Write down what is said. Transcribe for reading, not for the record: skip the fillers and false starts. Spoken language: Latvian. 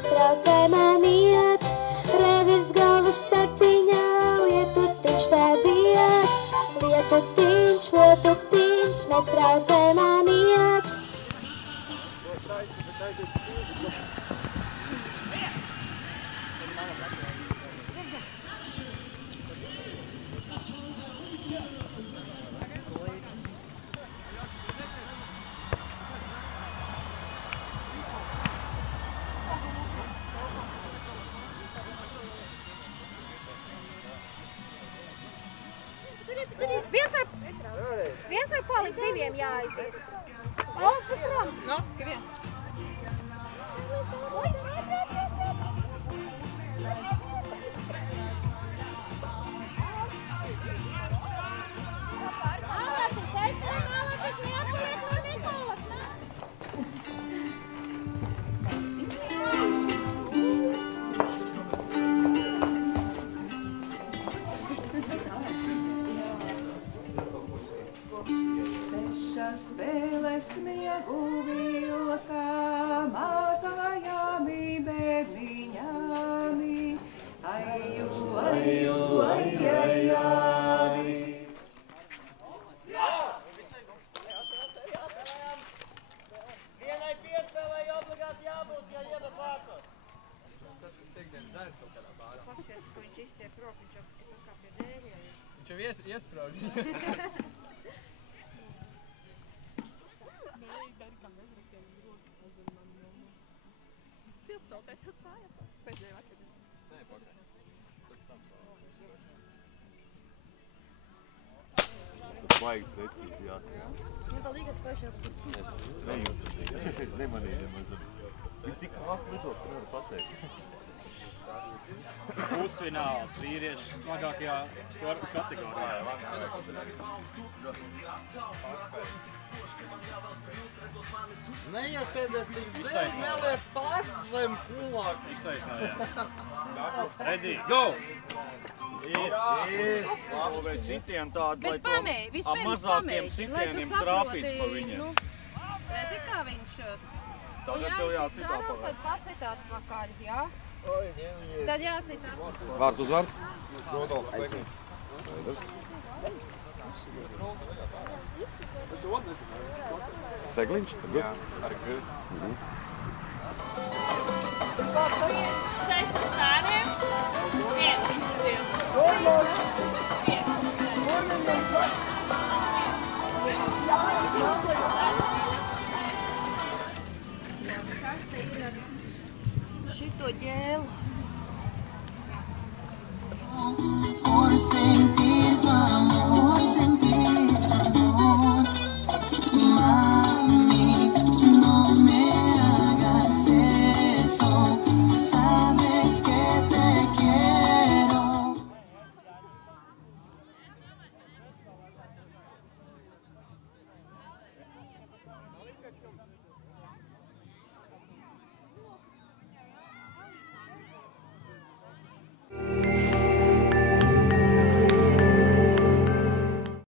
netraucē man iet, revirs galvas apciņā, lietutiņš tā dzied, lietutiņš, netraucē man iet. Viens vai paliks diviem jāaiziet? Osu prom! No, ka vien. Spēles miegu vilkā, mazajāmi bērniņāmi, aju, aju, ajajāmi. Vienai piespēlei obligāti jābūt, ja iemet vārtos. Tas ir tiekdienas dēļ kaut kādā bārā. Pasies, ka viņš iztiek rokiņš kā pie dēļiem. Viņš jau iesprauž. Piespēlētais uz kājām. Pēdējā vakarā. Nē, pakaļ. Pēc tam Tas vajag precīzi jāsaka. Nu, tā līgas pašā. Nejūtu. Nemanīja nemazam. Viņi tik ātri lido, ka nevar pateikt. Pusfināls vīriešu smagākajā svaru kategorijā. Neiesēdies tik zem, neliec pats zem kulāk. Iztaisnājāt. Ready, go! Vai sitien tādu, lai Bet pamēģi, to vispirms mazākiem pamēģi, lai tu sitieniem trāpīt pa saproti, viņiem. nu, redzi, kā viņš... Tagad tev jāsitā darām, pagaid. tad pasitās pakaļ, jā? Oi, ņem, Tad jāsitās. Vārds uzvārds? Skaidrs. Segliņš? Jā, ar G. Seši sāriem, viens, Šito ģēlu. Por sentir